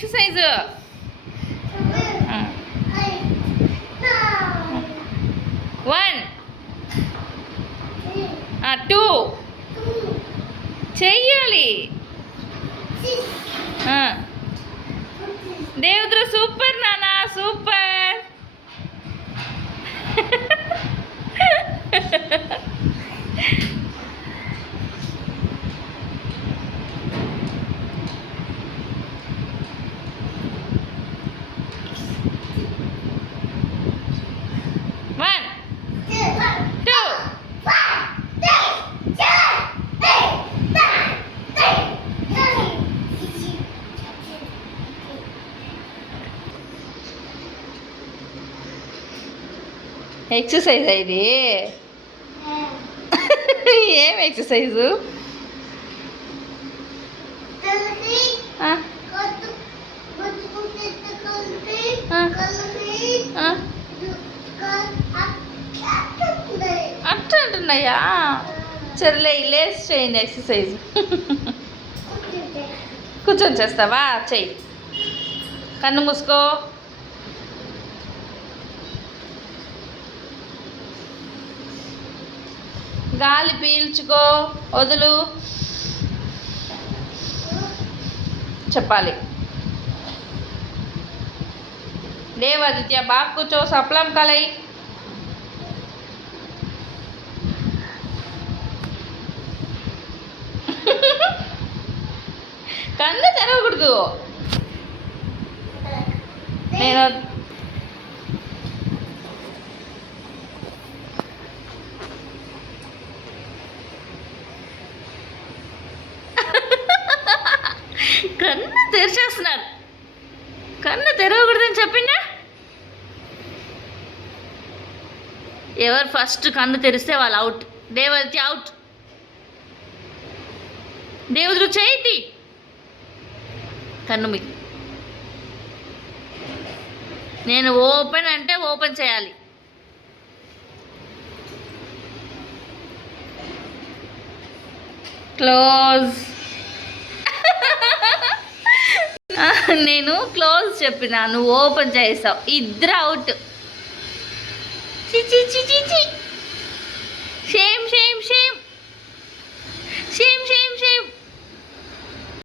Exercise. 1 2 చెయ్యాలి. దేవద్రు super నానా, super. Exercise ఇది. ఏం ఎక్సర్సైజు? అట్లా అంటున్నాయా? సర్లే లేచి చేయండి ఎక్సర్సైజ్. కూర్చొని చేస్తావా? చెయ్యి. కన్ను మూసుకో. గాలి పీల్చుకో, వదులు. చెప్పాలి. దేవాదిత్య బాగా కూర్చో, సప్లం కలయి. కన్ను తెరవకూడదు. నేను కన్ను తెరిచేస్తున్నాను. కన్ను తెరవకూడదని చెప్పిందా? ఎవరు ఫస్ట్ కన్ను తెరిస్తే వాళ్ళు అవుట్. దేవదత్తి అవుట్. దేవుడు చేయి. కన్ను మీకు నేను ఓపెన్ అంటే ఓపెన్ చేయాలి. క్లోజ్. నేను క్లోజ్ చెప్పిన, నువ్వు ఓపెన్ చేస్తావు. ఇద్దరు అవుట్. చిచి చిచి చి. Shame shame shame shame shame shame.